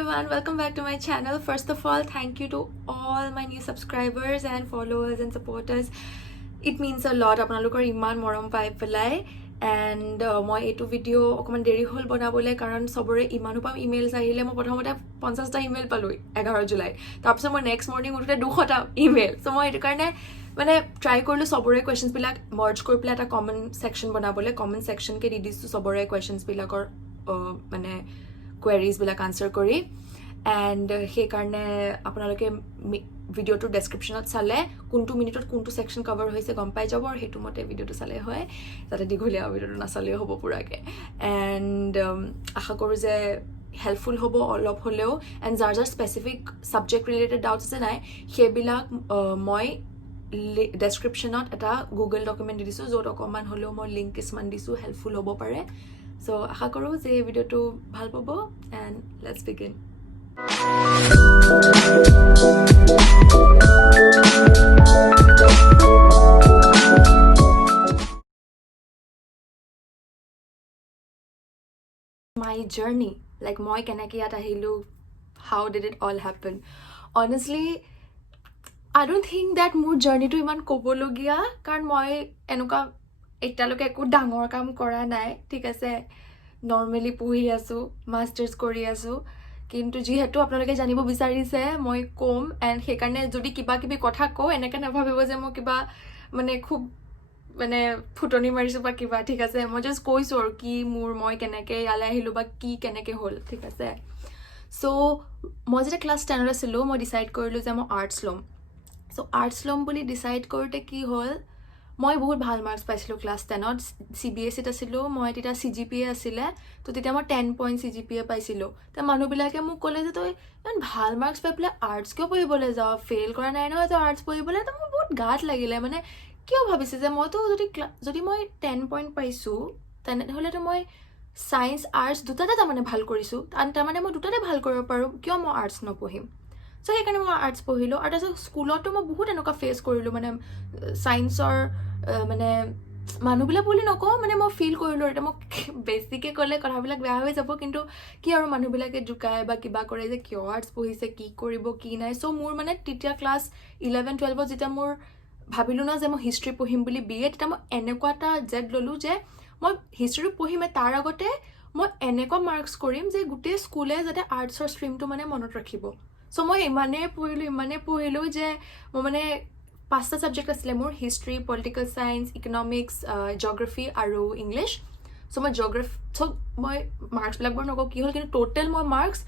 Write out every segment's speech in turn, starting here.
everyone, welcome back to my channel. First of all, thank you to all my new subscribers and followers and supporters. It means a lot. আপোনালোকৰ ইমান মৰম পাই পেলাই and মই এইটো video' অকণমান দেৰি হ'ল বনাবলৈ কাৰণ চবৰে ইমানোপা ইমেইলছ আহিলে মই প্ৰথমতে 50টা ইমেইল পালোঁ 11 জুলাইত তাৰপিছত মই নেক্সট মৰ্ণিং উঠোতে 200টা ইমেইল চ' মই এইটো কাৰণে মানে ট্ৰাই কৰিলোঁ চবৰে কুৱেশ্যনছবিলাক মাৰ্জ কৰি পেলাই এটা কমন ছেকশ্যন বনাবলৈ কমন ছেকশ্যনকৈ দি দিছোঁ চবৰে কুৱেশ্যনছবিলাকৰ মানে কুৱেৰিজবিলাক আনচাৰ কৰি এণ্ড সেইকাৰণে আপোনালোকে ভিডিঅ'টোৰ ডেছক্ৰিপশ্যনত চালে কোনটো মিনিটত কোনটো ছেকশ্যন কভাৰ হৈছে গম পাই যাব আৰু সেইটো মতে ভিডিঅ'টো চালে হয় যাতে দীঘলীয়া ভিডিঅ'টো নাচালেও হ'ব পূৰাকৈ এণ্ড আশা কৰোঁ যে হেল্পফুল হ'ব অলপ হ'লেও এণ্ড যাৰ যাৰ স্পেচিফিক ছাবজেক্ট ৰিলেটেড ডাউটছ আছে নাই সেইবিলাক মই ডেছক্ৰিপশ্যনত এটা গুগল ডকুমেণ্ট দি দিছোঁ য'ত অকণমান হ'লেও মই লিংক কিছুমান দিছোঁ হেল্পফুল হ'ব পাৰে চ' আশা কৰোঁ যে এই ভিডিঅ'টো ভাল পাব and let's begin my journey like মই কেনেকৈ ইয়াত আহিলোঁ how did it all happen honestly I don't think that মোৰ জাৰ্ণিটো ইমান ক'বলগীয়া কাৰণ মই এনেকুৱা এতিয়ালৈকে একো ডাঙৰ কাম কৰা নাই ঠিক আছে নৰ্মেলি পঢ়ি আছোঁ মাষ্টাৰ্ছ কৰি আছোঁ কিন্তু যিহেতু আপোনালোকে জানিব বিচাৰিছে মই ক'ম এণ্ড সেইকাৰণে যদি কিবা কিবি কথা কওঁ এনেকৈ নাভাবিব যে মই কিবা মানে খুব মানে ফুটনি মাৰিছোঁ বা কিবা ঠিক আছে মই জাষ্ট কৈছোঁ আৰু কি মই কেনেকৈ ইয়ালৈ আহিলোঁ বা কি কেনেকৈ হ'ল ঠিক আছে চ' মই যেতিয়া ক্লাছ 10ত আছিলোঁ মই ডিচাইড কৰিলোঁ যে মই আৰ্টছ ল'ম চ' আৰ্টছ ল'ম বুলি ডিচাইড কৰোঁতে কি হ'ল মই বহুত ভাল মাৰ্কছ পাইছিলোঁ ক্লাছ 10ত CBSEত আছিলোঁ মই তেতিয়া CGPA আছিলে তো তেতিয়া মই 10 পইণ্ট CGPA পাইছিলোঁ তো মানুহবিলাকে মোক ক'লে যে তই ইমান ভাল মাৰ্কছ পাই পেলাই আৰ্টছ কিয় পঢ়িবলৈ যাওঁ ফেইল কৰা নাই নহয় তই আৰ্টছ পঢ়িবলৈ তো মোৰ বহুত গাত লাগিলে মানে কিয় ভাবিছে যে মইতো যদি মই 10 পইণ্ট পাইছোঁ তেনেহ'লেতো মই ছায়েন্স আৰ্টছ দুটাতে তাৰমানে ভাল কৰিছোঁ তাৰমানে মই দুটাতে ভাল কৰিব পাৰোঁ কিয় মই আৰ্টছ নপঢ়িম চ' সেইকাৰণে মই আৰ্টছ পঢ়িলোঁ আৰু তাৰপিছত স্কুলতো মই বহুত এনেকুৱা ফেচ কৰিলোঁ মানে ছায়েন্সৰ মানে মানুহবিলাক বুলি নকওঁ মানে মই ফিল কৰিলোঁ এতিয়া মোক বেছিকৈ ক'লে কথাবিলাক বেয়া হৈ যাব কিন্তু কি আৰু মানুহবিলাকে জোকায় বা কিবা কৰে যে কিয় আৰ্টছ পঢ়িছে কি কৰিব কি নাই চ' মোৰ মানে তেতিয়া ক্লাছ 11-12ত যেতিয়া মোৰ ভাবিলোঁ ন যে মই হিষ্ট্ৰী পঢ়িম বুলি BA তেতিয়া মই এনেকুৱা এটা জেদ ল'লোঁ যে মই হিষ্ট্ৰীটো পঢ়িমে তাৰ আগতে মই এনেকুৱা মাৰ্কছ কৰিম যে গোটেই স্কুলে যাতে আৰ্টছৰ ষ্ট্ৰীমটো মানে মনত ৰাখিব চ' মই ইমানেই পঢ়িলোঁ যে মই মানে 5টা ছাবজেক্ট আছিলে মোৰ history political science economics geography আৰু ইংলিছ চ' মই মই মাৰ্কছবিলাক বাৰু নকওঁ কি হ'ল কিন্তু টোটেল মই মাৰ্কছ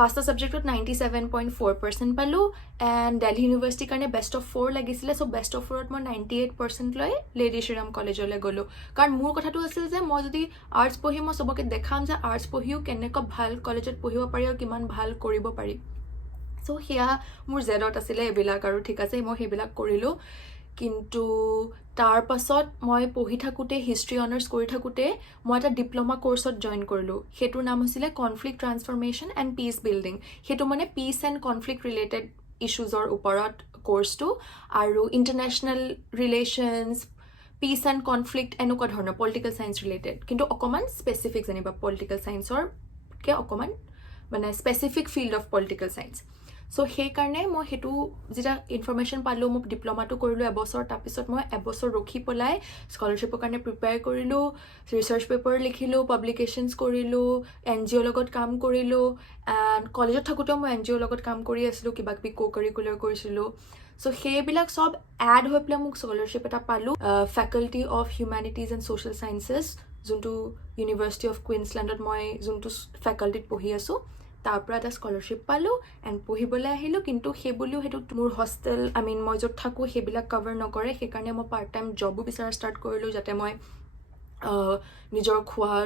5টা ছাবজেক্টত 97.4% পালোঁ এণ্ড দিল্লী ইউনিভাৰ্চিটিৰ কাৰণে বেষ্ট অফ 4 লাগিছিলে চ' বেষ্ট অফ 4ত মই 98% লৈ লেডি শ্ৰীৰাম কলেজলৈ গ'লোঁ কাৰণ মোৰ কথাটো আছিল যে মই যদি আৰ্টছ পঢ়ি মই চবকে দেখাম যে আৰ্টছ পঢ়িও কেনেকুৱা ভাল কলেজত পঢ়িব পাৰি আৰু কিমান ভাল কৰিব পাৰি চ' সেয়া মোৰ জেদত আছিলে এইবিলাক আৰু ঠিক আছে মই সেইবিলাক কৰিলোঁ কিন্তু তাৰ পাছত মই পঢ়ি থাকোঁতে হিষ্ট্ৰী অনাৰ্ছ কৰি থাকোঁতে মই এটা ডিপ্ল'মা কৰ্চত জইন কৰিলোঁ সেইটোৰ নাম হৈছিলে conflict transformation and peace building সেইটো মানে পিচ এণ্ড কনফ্লিক্ট ৰিলেটেড ইছ্যুজৰ ওপৰত কৰ্চটো আৰু international relations peace and conflict এনেকুৱা ধৰণৰ পলিটিকেল ছায়েন্স ৰিলেটেড কিন্তু অকণমান স্পেচিফিক জানিবা পলিটিকেল ছায়েন্সৰকৈ অকণমান মানে specific field of political science so' সেইকাৰণে মই সেইটো যেতিয়া ইনফৰ্মেশ্যন পালোঁ মোক ডিপ্ল'মাটো কৰিলোঁ এবছৰ তাৰপিছত মই এবছৰ ৰখি পেলাই স্কলাৰশ্বিপৰ কাৰণে প্ৰিপেয়াৰ কৰিলোঁ ৰিচাৰ্চ পেপাৰ লিখিলোঁ পাব্লিকেশ্যনছ কৰিলোঁ NGOৰ লগত কাম কৰিলোঁ এণ্ড কলেজত থাকোঁতেও মই NGOৰ লগত কাম কৰি আছিলোঁ কিবা কিবি কাৰিকুলাৰ কৰিছিলোঁ চ' সেইবিলাক চব এড হৈ পেলাই মোক স্কলাৰশ্বিপ এটা পালোঁ faculty of humanities and social sciences যোনটো ইউনিভাৰ্চিটি অফ কুইন্সলেণ্ডত মই যোনটো ফেকাল্টিত পঢ়ি আছোঁ তাৰ পৰা এটা স্কলাৰশ্বিপ পালোঁ এণ্ড পঢ়িবলৈ আহিলোঁ কিন্তু সেইবুলিও সেইটো মোৰ হোষ্টেল মই য'ত থাকোঁ সেইবিলাক কভাৰ নকৰে সেইকাৰণে মই পাৰ্ট টাইম জবো বিচাৰা ষ্টাৰ্ট কৰিলোঁ যাতে মই নিজৰ খোৱা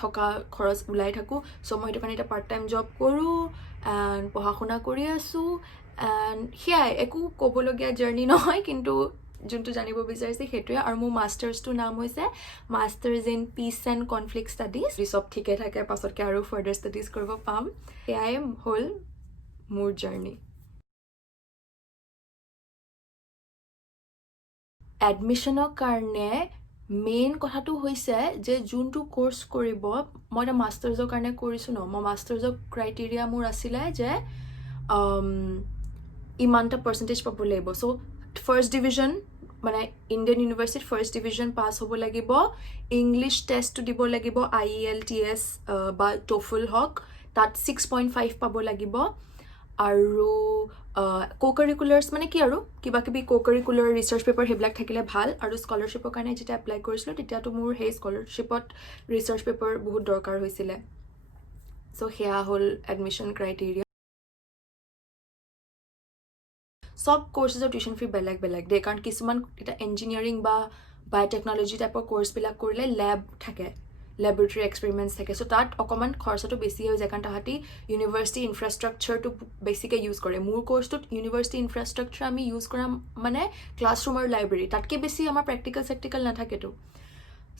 থকা খৰচ ওলাই থাকোঁ চ' মই সেইটো কাৰণে এতিয়া পাৰ্ট টাইম জব কৰোঁ এণ্ড পঢ়া শুনা কৰি আছোঁ এণ্ড সেয়াই একো ক'বলগীয়া জাৰ্ণি নহয় কিন্তু যোনটো জানিব বিচাৰিছে সেইটোৱে আৰু মোৰ মাষ্টাৰ্ছটোৰ নাম হৈছে masters in peace and conflict studies চব ঠিকে থাকে পাছতকৈ আৰু ফাৰ্ডাৰ ষ্টাডিজ কৰিব পাম সেয়াই হ'ল মোৰ জাৰ্ণি এডমিশ্যনৰ কাৰণে মেইন কথাটো হৈছে যে যোনটো কোৰ্চ কৰিব মই এটা মাষ্টাৰ্ছৰ কাৰণে কৰিছোঁ ন মই মাষ্টাৰ্ছৰ ক্ৰাইটেৰিয়া মোৰ আছিলে যে ইমানটা পাৰ্চেণ্টেজ পাব লাগিব চ' ফাৰ্ষ্ট ডিভিজন মানে ইণ্ডিয়ান ইউনিভাৰ্চিটিত ফাৰ্ষ্ট ডিভিজন পাছ হ'ব লাগিব ইংলিছ টেষ্টটো দিব লাগিব IELTS বা TOEFL হওক তাত 6.5 পাব লাগিব আৰু co-curriculars মানে কি আৰু কিবা কিবি co-curricular ৰিচাৰ্চ পেপাৰ সেইবিলাক থাকিলে ভাল আৰু স্কলাৰশ্বিপৰ কাৰণে যেতিয়া এপ্লাই কৰিছিলোঁ তেতিয়াতো মোৰ সেই স্কলাৰশ্বিপত ৰিচাৰ্চ পেপাৰ বহুত দৰকাৰ হৈছিলে চ' সেয়া হ'ল এডমিশ্যন ক্ৰাইটেৰিয়া সব কোৰ্চেছৰ টিউশ্যন ফি বেলেগ বেলেগ দেই কাৰণ কিছুমান এতিয়া ইঞ্জিনিয়াৰিং বা বায়'টেকনলজি টাইপৰ কোৰ্চবিলাক কৰিলে লেব থাকে লেবৰেটৰী এক্সপেৰিমেণ্টছ থাকে চ' তাত অকণমান খৰচাটো বেছি হৈ যায় কাৰণ তাহাঁতি ইউনিভাৰ্চিটি ইনফ্ৰাষ্ট্ৰাকচাৰটো বেছিকৈ ইউজ কৰে মোৰ কোৰ্চটোত ইউনিভাৰ্চিটি ইনফ্ৰাষ্ট্ৰাকচাৰ আমি ইউজ কৰা মানে ক্লাছৰুম আৰু লাইব্ৰেৰী তাতকৈ বেছি আমাৰ প্ৰেক্টিকেল নাথাকেতো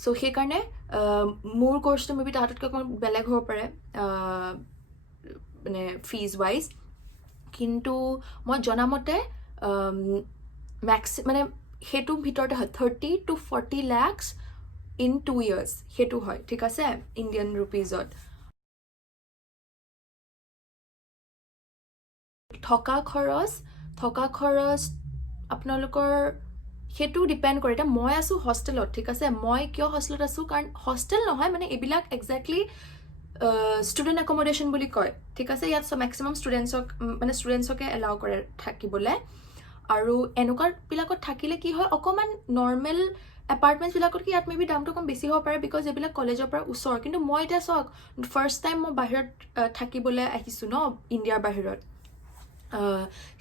চ' সেইকাৰণে মোৰ কোৰ্চটো মেবি তাহাঁততকৈ অকণমান বেলেগ হ'ব পাৰে মানে ফিজ ৱাইজ কিন্তু মই জনামতে মানে সেইটোৰ ভিতৰতে হয় 30 to 40 lakhs in 2 years সেইটো হয় ঠিক আছে ইণ্ডিয়ান ৰুপিজত থকা খৰচ আপোনালোকৰ সেইটো ডিপেণ্ড কৰে এতিয়া মই আছোঁ হোষ্টেলত ঠিক আছে মই কিয় হোষ্টেলত আছোঁ কাৰণ হোষ্টেল নহয় মানে এইবিলাক একজেক্টলি ষ্টুডেণ্ট একমডেশ্যন বুলি কয় ঠিক আছে ইয়াত মেক্সিমাম ষ্টুডেণ্টছকে এলাউ কৰে থাকিবলৈ আৰু এনেকুৱাবিলাকত থাকিলে কি হয় অকণমান নৰ্মেল এপাৰ্টমেণ্টছবিলাকত কি ইয়াত মেবি দামটো অকণ বেছি হ'ব পাৰে বিকজ এইবিলাক কলেজৰ পৰা ওচৰ কিন্তু মই এতিয়া চাওক ফাৰ্ষ্ট টাইম মই বাহিৰত থাকিবলৈ আহিছোঁ ন ইণ্ডিয়াৰ বাহিৰত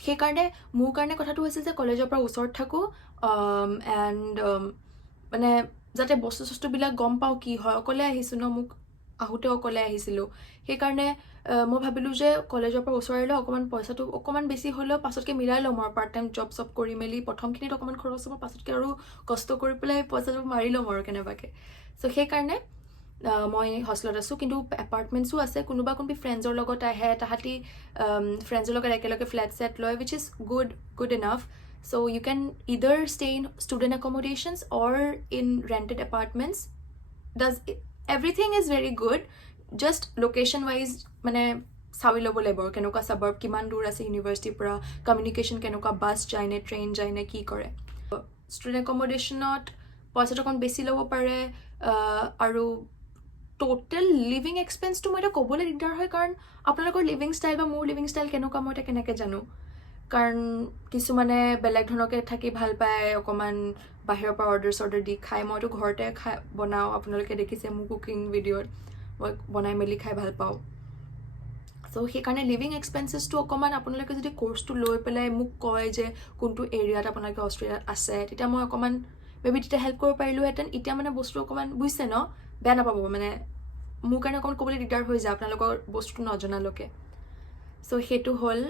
সেইকাৰণে মোৰ কাৰণে কথাটো হৈছে যে কলেজৰ পৰা ওচৰত থাকোঁ এণ্ড মানে যাতে বস্তুবিলাক গম পাওঁ কি হয় অকলে আহিছোঁ ন মোক আহোঁতে অকলে আহিছিলোঁ সেইকাৰণে মই ভাবিলোঁ যে কলেজৰ পৰা ওচৰলৈ অকণমান পইচাটো অকণমান বেছি হ'লেও পাছতকৈ মিলাই ল'ম আৰু পাৰ্ট টাইম জব কৰি মেলি প্ৰথমখিনিত অকণমান খৰচ হ'ব পাছতকৈ আৰু কষ্ট কৰি পেলাই পইচাটো মাৰি ল'ম আৰু কেনেবাকৈ চ' সেইকাৰণে মই হোষ্টেলত আছোঁ কিন্তু এপাৰ্টমেণ্টছো আছে কোনোবা ফ্ৰেণ্ডছৰ লগত আহে তাহাঁতি ফ্ৰেণ্ডছৰ লগত একেলগে ফ্লেট চেট লয় which is good enough so' you can either stay in student accommodations or in rented apartments everything is very good just location wise মানে চাই ল'ব লাগিব কেনেকুৱা চাবাৰ্ব কিমান দূৰ আছে ইউনিভাৰ্চিটিৰ পৰা কমিউনিকেশ্যন কেনেকুৱা বাছ যায় নে ট্ৰেইন যায় নে কি কৰে ষ্টুডেণ্ট একমডেশ্যনত পইচাটো অকণ বেছি ল'ব পাৰে আৰু টোটেল লিভিং এক্সপেন্সটো মই এতিয়া ক'বলৈ দিগদাৰ হয় কাৰণ আপোনালোকৰ লিভিং ষ্টাইল বা মোৰ লিভিং ষ্টাইল কেনেকুৱা মই এতিয়া কেনেকৈ জানো কাৰণ কিছুমানে বেলেগ ধৰণকৈ থাকি ভাল পায় অকণমান বাহিৰৰ পৰা অৰ্ডাৰ দি খায় মইতো ঘৰতে বনাওঁ আপোনালোকে দেখিছে মোৰ কুকিং ভিডিঅ'ত মই বনাই মেলি খাই ভাল পাওঁ চ' সেইকাৰণে লিভিং এক্সপেন্সেছটো অকণমান আপোনালোকে যদি কোৰ্চটো লৈ পেলাই মোক কয় যে কোনটো এৰিয়াত আপোনালোকে অষ্ট্ৰেলিয়াত আছে তেতিয়া মই অকণমান মেবি তেতিয়া হেল্প কৰিব পাৰিলোঁহেঁতেন এতিয়া মানে বস্তু অকণমান বুজিছে ন বেয়া নাপাব মানে মোৰ কাৰণে অকণমান ক'বলৈ দিগদাৰ হৈ যায় আপোনালোকৰ বস্তুটো নজনালৈকে চ' সেইটো হ'ল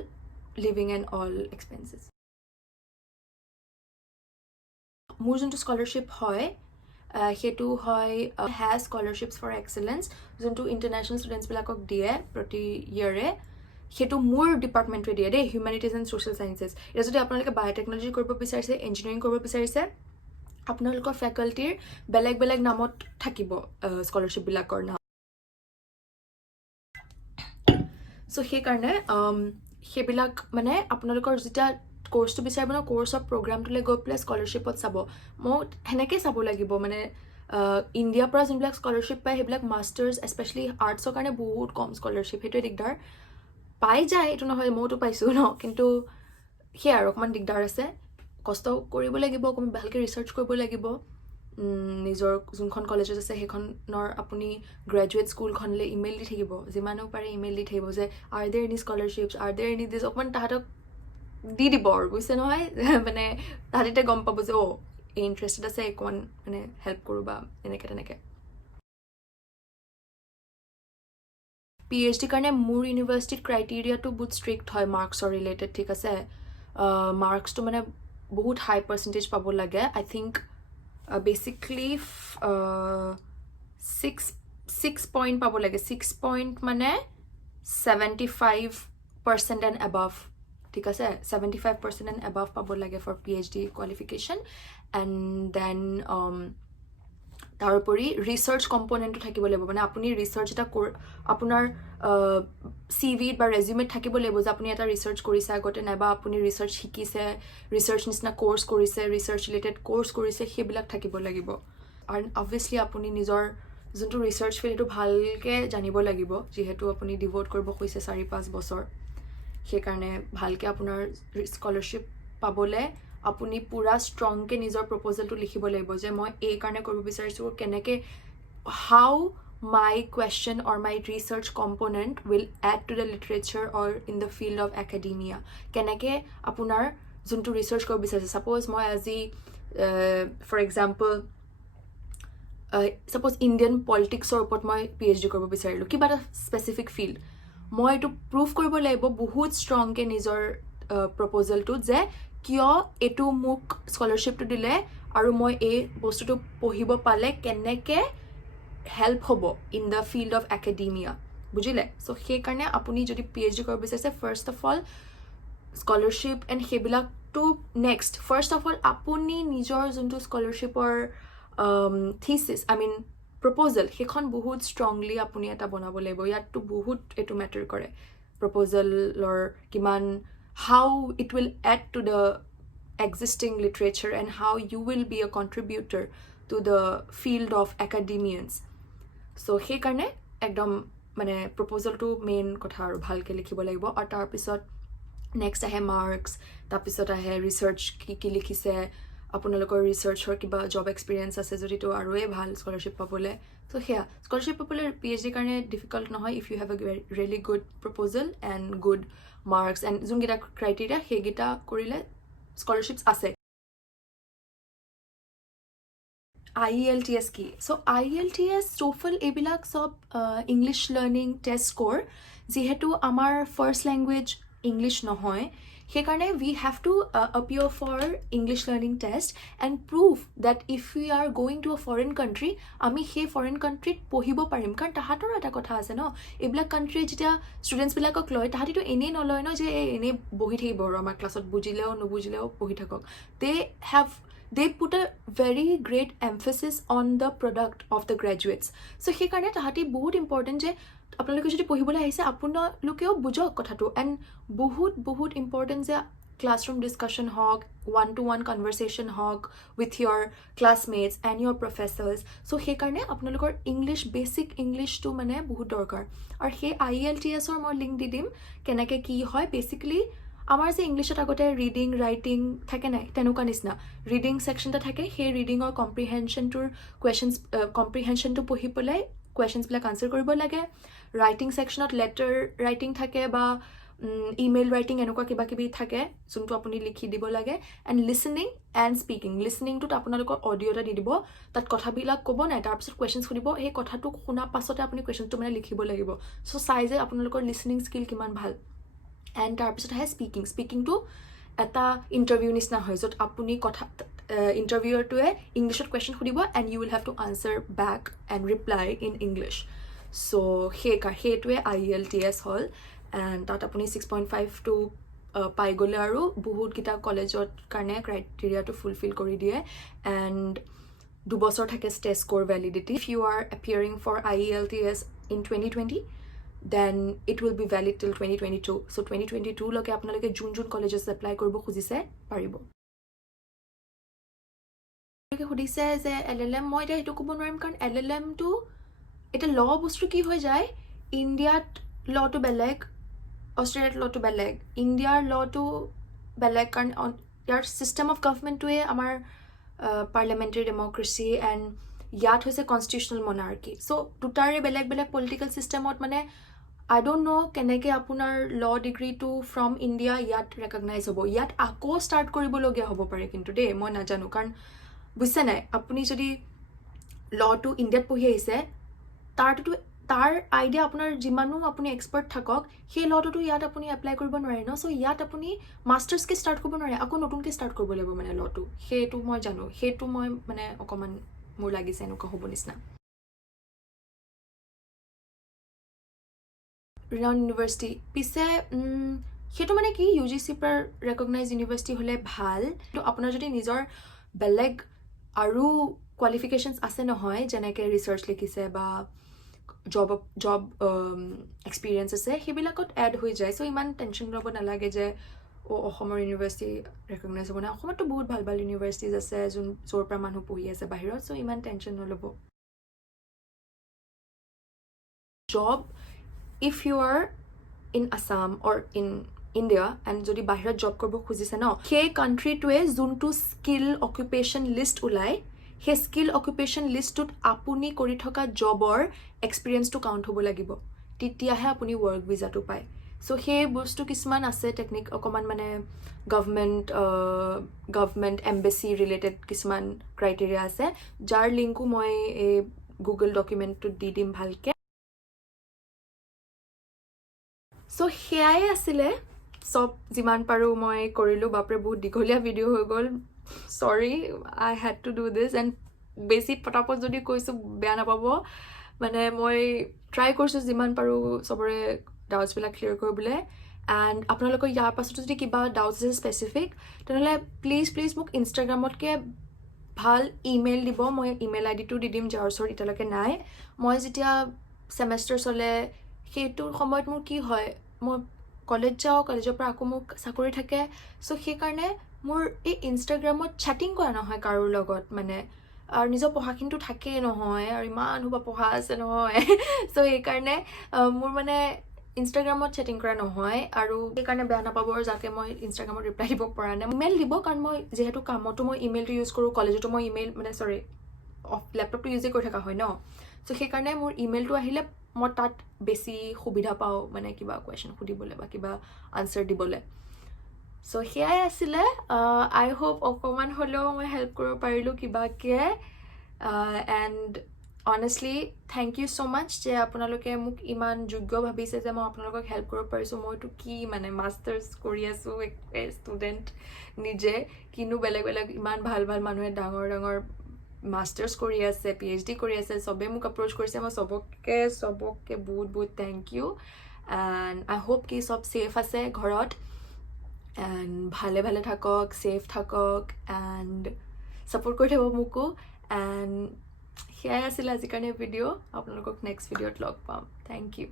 লিভিং এণ্ড অল এক্সপেন্সেছ মোৰ যোনটো স্কলাৰশ্বিপ হয় সেইটো হয় হেজ স্কলাৰশ্বিপছ ফৰ এক্সেলেঞ্চ যোনটো ইণ্টাৰনেশ্যনেল ষ্টুডেণ্টছবিলাকক দিয়ে প্ৰতি ইয়েৰে সেইটো মোৰ ডিপাৰ্টমেণ্টটোৱে দিয়ে দেই হিউমেনিটিজ এণ্ড ছ'চিয়েল ছায়েন্সেছ এতিয়া যদি আপোনালোকে বায়'টেকনলজি কৰিব বিচাৰিছে ইঞ্জিনিয়াৰিং কৰিব বিচাৰিছে আপোনালোকৰ ফেকাল্টিৰ বেলেগ বেলেগ নামত থাকিব স্কলাৰশ্বিপবিলাকৰ নাম চ' সেইকাৰণে সেইবিলাক মানে আপোনালোকৰ যেতিয়া কোৰ্চটো বিচাৰিব ন কোৰ্চৰ প্ৰগ্ৰামটোলৈ গৈ পেলাই স্কলাৰশ্বিপত চাব মই সেনেকৈ চাব লাগিব মানে ইণ্ডিয়াৰ পৰা যোনবিলাক স্কলাৰশ্বিপ পায় সেইবিলাক মাষ্টাৰ্ছ স্পেচিয়েলি আৰ্টছৰ কাৰণে বহুত কম স্কলাৰশ্বিপ সেইটোৱে দিগদাৰ পাই যায় এইটো নহয় মইতো পাইছোঁ ন কিন্তু সেয়া আৰু অকণমান দিগদাৰ আছে কষ্ট কৰিব লাগিব অকণমান ভালকৈ ৰিচাৰ্চ কৰিব লাগিব নিজৰ যোনখন কলেজত আছে সেইখনৰ আপুনি গ্ৰেজুৱেট স্কুলখনলৈ ইমেইল দি থাকিব যিমানো পাৰে ইমেইল দি থাকিব যে আৰ দেৰ এনি স্কলাৰশ্বিপছ আৰ দেৰ এনি দিছ অকণমান তাহাঁতক দি দিব আৰু বুজিছে নহয় মানে তাহাঁতে গম পাব যে এই ইণ্টাৰেষ্টেড আছে অকণমান মানে হেল্প কৰোঁ বা এনেকৈ তেনেকৈ PhD কাৰণে মোৰ ইউনিভাৰ্চিটিত ক্ৰাইটেৰিয়াটো বহুত ষ্ট্ৰিক্ট হয় মাৰ্কছৰ ৰিলেটেড ঠিক আছে মাৰ্কছটো মানে বহুত হাই পাৰ্চেণ্টেজ পাব লাগে আই থিংক বেচিকলি 6 পইণ্ট পাব লাগে 6 পইণ্ট মানে 75% এণ্ড এবাভ ঠিক আছে 75% এণ্ড এবাভ পাব লাগে for PhD qualification and then তাৰোপৰি ৰিচাৰ্চ কম্পনেণ্টটো থাকিব লাগিব মানে আপুনি ৰিচাৰ্চ এটা আপোনাৰ চিভিত বা ৰেজিউমেত থাকিব লাগিব যে আপুনি এটা ৰিচাৰ্চ কৰিছে আগতে নাইবা আপুনি ৰিচাৰ্চ শিকিছে ৰিচাৰ্চ নিচিনা কোৰ্চ কৰিছে ৰিচাৰ্চ ৰিলেটেড কোৰ্চ কৰিছে সেইবিলাক থাকিব লাগিব আৰু অবভিয়াছলি আপুনি নিজৰ যোনটো ৰিচাৰ্চ ফিল্ড সেইটো ভালকৈ জানিব লাগিব যিহেতু আপুনি ডিভ'ট কৰিব খুজিছে 4-5 বছৰ সেইকাৰণে ভালকৈ আপোনাৰ স্কলাৰশ্বিপ পাবলৈ আপুনি পুৰা ষ্ট্ৰংকৈ নিজৰ প্ৰপ'জেলটো লিখিব লাগিব যে মই এই কাৰণে কৰিব বিচাৰিছোঁ কেনেকৈ হাউ my question or my research component will add to the literature or in the field of academia কেনেকৈ আপোনাৰ যোনটো ৰিচাৰ্চ কৰিব বিচাৰিছে ছাপ'জ মই আজি ফৰ এক্সাম্পল ছাপ'জ ইণ্ডিয়ান পলিটিক্সৰ ওপৰত মই PhD কৰিব বিচাৰিলোঁ কিবা এটা স্পেচিফিক ফিল্ড মই এইটো প্ৰুভ কৰিব লাগিব বহুত ষ্ট্ৰংকৈ নিজৰ প্ৰপ'জেলটোত যে কিয় এইটো মোক স্কলাৰশ্বিপটো দিলে আৰু মই এই বস্তুটো পঢ়িব পালে কেনেকৈ হেল্প হ'ব in the field of academia বুজিলে চ' সেইকাৰণে আপুনি যদি PhD কৰিব বিচাৰিছে first of all scholarship and সেইবিলাকটো নেক্সট ফাৰ্ষ্ট অফ অল আপুনি নিজৰ যোনটো স্কলাৰশ্বিপৰ থিচিছ প্ৰপ'জেল সেইখন বহুত ষ্ট্ৰংলি আপুনি এটা বনাব লাগিব ইয়াততো বহুত এইটো মেটাৰ কৰে প্ৰপ'জেলৰ কিমান how it will add to the existing literature and how you will be a contributor to the field of academians so সেইকাৰণে একদম মানে প্ৰপ'জেলটো মেইন কথা আৰু ভালকৈ লিখিব লাগিব আৰু তাৰপিছত নেক্সট আহে মাৰ্কছ তাৰপিছত আহে ৰিচাৰ্চ কি লিখিছে আপোনালোকৰ ৰিচাৰ্চৰ কিবা জব এক্সপিৰিয়েঞ্চ আছে যদিতো আৰুৱে ভাল স্কলাৰশ্বিপ পাবলৈ চ' সেয়া স্কলাৰশ্বিপ পাবলৈ PhD কাৰণে ডিফিকাল্ট নহয় if you have a really good proposal and good marks and যোনকেইটা ক্ৰাইটেৰিয়া সেইকেইটা কৰিলে স্কলাৰশ্বিপছ আছে IELTS কি চ' IELTS TOEFL এইবিলাক চব ইংলিছ লাৰ্ণিং টেষ্ট স্ক'ৰ যিহেতু আমাৰ ফাৰ্ষ্ট লেংগুৱেজ ইংলিছ নহয় সেইকাৰণে we have to appear for English learning test and prove that if we are going to a foreign country আমি সেই ফৰেইন কাণ্ট্ৰিত পঢ়িব পাৰিম কাৰণ তাহাঁতৰো এটা কথা আছে ন এইবিলাক কাণ্ট্ৰি যেতিয়া ষ্টুডেণ্টছবিলাকক লয় তাহাঁতিতো এনেই নলয় ন যে এনেই বহি থাকিব আৰু আমাৰ ক্লাছত বুজিলেও নুবুজিলেও পঢ়ি থাকক they put a very great emphasis on the product of the graduates so সেইকাৰণে তাহাঁতি বহুত ইম্পৰ্টেণ্ট যে আপোনালোকে যদি পঢ়িবলৈ আহিছে আপোনালোকেও বুজক কথাটো এণ্ড বহুত ইম্পৰ্টেণ্ট যে ক্লাছৰুম ডিছকাশ্যন হওক one-to-one কনভাৰচেশ্যন হওক উইথ ইয়ৰ ক্লাছমেটছ এণ্ড ইয়ৰ প্ৰফেচাৰ্ছ চ' সেইকাৰণে আপোনালোকৰ বেচিক ইংলিছটো মানে বহুত দৰকাৰ আৰু সেই IELTSৰ মই লিংক দি দিম কেনেকৈ কি হয় বেচিকেলি আমাৰ যে ইংলিছত আগতে ৰিডিং ৰাইটিং থাকে নাই তেনেকুৱা নিচিনা ৰিডিং ছেকশ্যন এটা থাকে সেই ৰিডিঙৰ কম্প্ৰিহেনশ্যনটো পঢ়ি পেলাই কুৱেশ্যনছবিলাক আনচাৰ কৰিব লাগে ৰাইটিং ছেকশ্যনত লেটাৰ ৰাইটিং থাকে বা ইমেইল ৰাইটিং এনেকুৱা কিবা কিবি থাকে যোনটো আপুনি লিখি দিব লাগে এণ্ড লিচনিং এণ্ড স্পিকিং লিচনিংটোত আপোনালোকৰ অডিঅ' এটা দি দিব তাত কথাবিলাক ক'ব নাই তাৰপিছত কুৱেশ্যনছ সুধিব সেই কথাটো শুনা পাছতে আপুনি কুৱেশ্যনটো মানে লিখিব লাগিব চ' চাই যে আপোনালোকৰ লিচনিং স্কিল কিমান ভাল এণ্ড তাৰপিছত আহে স্পিকিংটো এটা ইণ্টাৰভিউ নিচিনা হয় য'ত আপুনি ইণ্টাৰভিউৰটোৱে ইংলিছত কুৱেশ্যন সুধিব and you will have to answer back and reply in English so' সেইটোৱে IELTS হ'ল এণ্ড তাত আপুনি 6.5টো পাই গ'লে আৰু বহুতকেইটা কলেজৰ কাৰণে ক্ৰাইটেৰিয়াটো ফুলফিল কৰি দিয়ে এণ্ড 2 বছৰ থাকে test score validity if you are appearing for IELTS in 2020 then it will be valid till 2022 so 2022 লকে আপোনালোকে যোন কলেজেছ এপ্লাই কৰিব খুজিছে পাৰিব সুধিছে যে LLM মই এতিয়া সেইটো ক'ব নোৱাৰিম কাৰণ LLMটো এটা ল বস্তু কি হৈ যায় ইণ্ডিয়াত লটো বেলেগ অষ্ট্ৰেলিয়াত লটো বেলেগ ইণ্ডিয়াৰ লটো বেলেগ কাৰণ ইয়াৰ চিষ্টেম অফ গভৰ্ণমেণ্টটোৱে আমাৰ পাৰ্লিয়ামেণ্টাৰী ডেম'ক্ৰেচি এণ্ড ইয়াত হৈছে কনষ্টিটিউচনেল মনাৰ্কি চ' দুটাৰে বেলেগ পলিটিকেল চিষ্টেমত মানে I don't know কেনেকৈ আপোনাৰ ল ডিগ্ৰীটো ফ্ৰম ইণ্ডিয়া ইয়াত ৰেকগনাইজ হ'ব ইয়াত আকৌ ষ্টাৰ্ট কৰিবলগীয়া হ'ব পাৰে কিন্তু দেই মই নাজানো কাৰণ বুজিছে নাই আপুনি যদি লটো ইণ্ডিয়াত পঢ়ি আহিছে তাৰ আইডিয়া আপোনাৰ যিমানো আপুনি এক্সপাৰ্ট থাকক সেই লটোতো ইয়াত আপুনি এপ্লাই কৰিব নোৱাৰে ন চ' ইয়াত আপুনি মাষ্টাৰ্ছকৈ ষ্টাৰ্ট কৰিব নোৱাৰে আকৌ নতুনকৈ ষ্টাৰ্ট কৰিব লাগিব মানে লটো সেইটো মই জানো সেইটো মই মানে অকণমান মোৰ লাগিছে এনেকুৱা হ'ব নিচিনা ৰিনাউণ্ড ইউনিভাৰ্চিটি পিছে সেইটো মানে কি UGCৰ পৰা ৰেকগনাইজ ইউনিভাৰ্চিটি হ'লে ভাল কিন্তু আপোনাৰ যদি নিজৰ বেলেগ আৰু কোৱালিফিকেশ্যনছ আছে নহয়, যেনেকৈ ৰিচাৰ্চ লিখিছে বা জব এক্সপিৰিয়েঞ্চ আছে, সেইবিলাকত এড হৈ যায়। চ' ইমান টেনশ্যন ল'ব নালাগে যে অসমৰ ইউনিভাৰ্চিটি ৰেকগনাইজ হ'ব নাই। অসমততো বহুত ভাল ভাল ইউনিভাৰ্চিটিজ আছে য'ৰ পৰা মানুহ পঢ়ি আছে বাহিৰত, চ' ইমান টেনশ্যন নল'ব। Job if you are in Assam or in India and যদি বাহিৰত জব কৰিব খুজিছে ন, সেই কাণ্ট্ৰিটোৱে যোনটো স্কিল অকুপেশ্যন লিষ্ট ওলায়, সেই স্কিল অকুপেশ্যন লিষ্টটোত আপুনি কৰি থকা জবৰ এক্সপিৰিয়েঞ্চটো কাউণ্ট হ'ব লাগিব, তেতিয়াহে আপুনি ৱৰ্ক ভিজাটো পায়। চ' সেই বস্তু কিছুমান আছে টেকনিক, অকণমান মানে গভমেণ্ট এম্বেচি ৰিলেটেড কিছুমান ক্ৰাইটেৰিয়া আছে, যাৰ লিংকো মই এই গুগল ডকুমেণ্টটোত দি দিম ভালকৈ। চ' সেয়াই আছিলে চব, যিমান পাৰোঁ মই কৰিলোঁ। বাপৰে বহুত দীঘলীয়া ভিডিঅ' হৈ গ'ল, sorry I had to do this. And বেছি পটাপট যদি কৈছোঁ বেয়া নাপাব, মানে মই ট্ৰাই কৰিছোঁ যিমান পাৰোঁ চবৰে ডাউটছবিলাক ক্লিয়াৰ কৰিবলৈ। এণ্ড আপোনালোকৰ ইয়াৰ পাছতো যদি কিবা ডাউটছ আছে স্পেচিফিক, তেনেহ'লে প্লিজ মোক ইনষ্টাগ্ৰামতকৈ ভাল ইমেইল দিব, মই ইমেইল আইডিটো দি দিম যাৰ ওচৰত এতিয়ালৈকে নাই। মই যেতিয়া ছেমেষ্টাৰ চলে সেইটোৰ সময়ত মোৰ কি হয়, মই কলেজ যাওঁ, কলেজৰ পৰা আকৌ মোৰ চাকৰি থাকে। চ' সেইকাৰণে মোৰ এই ইনষ্টাগ্ৰামত চেটিং কৰা নহয় কাৰোৰ লগত, মানে আৰু নিজৰ পঢ়াখিনিতো থাকেই নহয়, আৰু ইমান সোপা পঢ়া আছে নহয়। চ' সেইকাৰণে মোৰ মানে ইনষ্টাগ্ৰামত চেটিং কৰা নহয়, আৰু সেইকাৰণে বেয়া নাপাব আৰু যাতে মই ইনষ্টাগ্ৰামত ৰিপ্লাই দিব পৰা নাই। ইমেইল দিব, কাৰণ মই যিহেতু কামতো মই ইমেইলটো ইউজ কৰোঁ, কলেজতো মই ইমেইল লেপটপটো ইউজেই কৰি থকা হয় ন। চ' সেইকাৰণে মোৰ ইমেইলটো আহিলে মই তাত বেছি সুবিধা পাওঁ, মানে কিবা কুৱেশ্যন সুধিবলৈ বা কিবা আনচাৰ দিবলৈ। চ' সেয়াই আছিলে। আই হোপ অকণমান হ'লেও মই হেল্প কৰিব পাৰিলোঁ কিবাকৈ। And honestly thank you so' much যে আপোনালোকে মোক ইমান যোগ্য ভাবিছে যে মই আপোনালোকক হেল্প কৰিব পাৰিছোঁ। মইতো কি মানে মাষ্টাৰ্ছ কৰি আছোঁ, ষ্টুডেণ্ট নিজে, কিনো বেলেগ ইমান ভাল মানুহে ডাঙৰ মাষ্টাৰ্ছ কৰি আছে, PhD কৰি আছে, চবে মোক এপ্ৰ'চ কৰিছে। মই চবকে বহুত thank you. And I hope কি চব ছেফ আছে ঘৰত, এণ্ড ভালে থাকক, ছেফ থাকক, এণ্ড ছাপোৰ্ট কৰি থাকিব মোকো। এণ্ড সেয়াই আছিলে আজিৰ কাৰণে ভিডিঅ'। আপোনালোকক নেক্সট ভিডিঅ'ত লগ পাম। Thank U.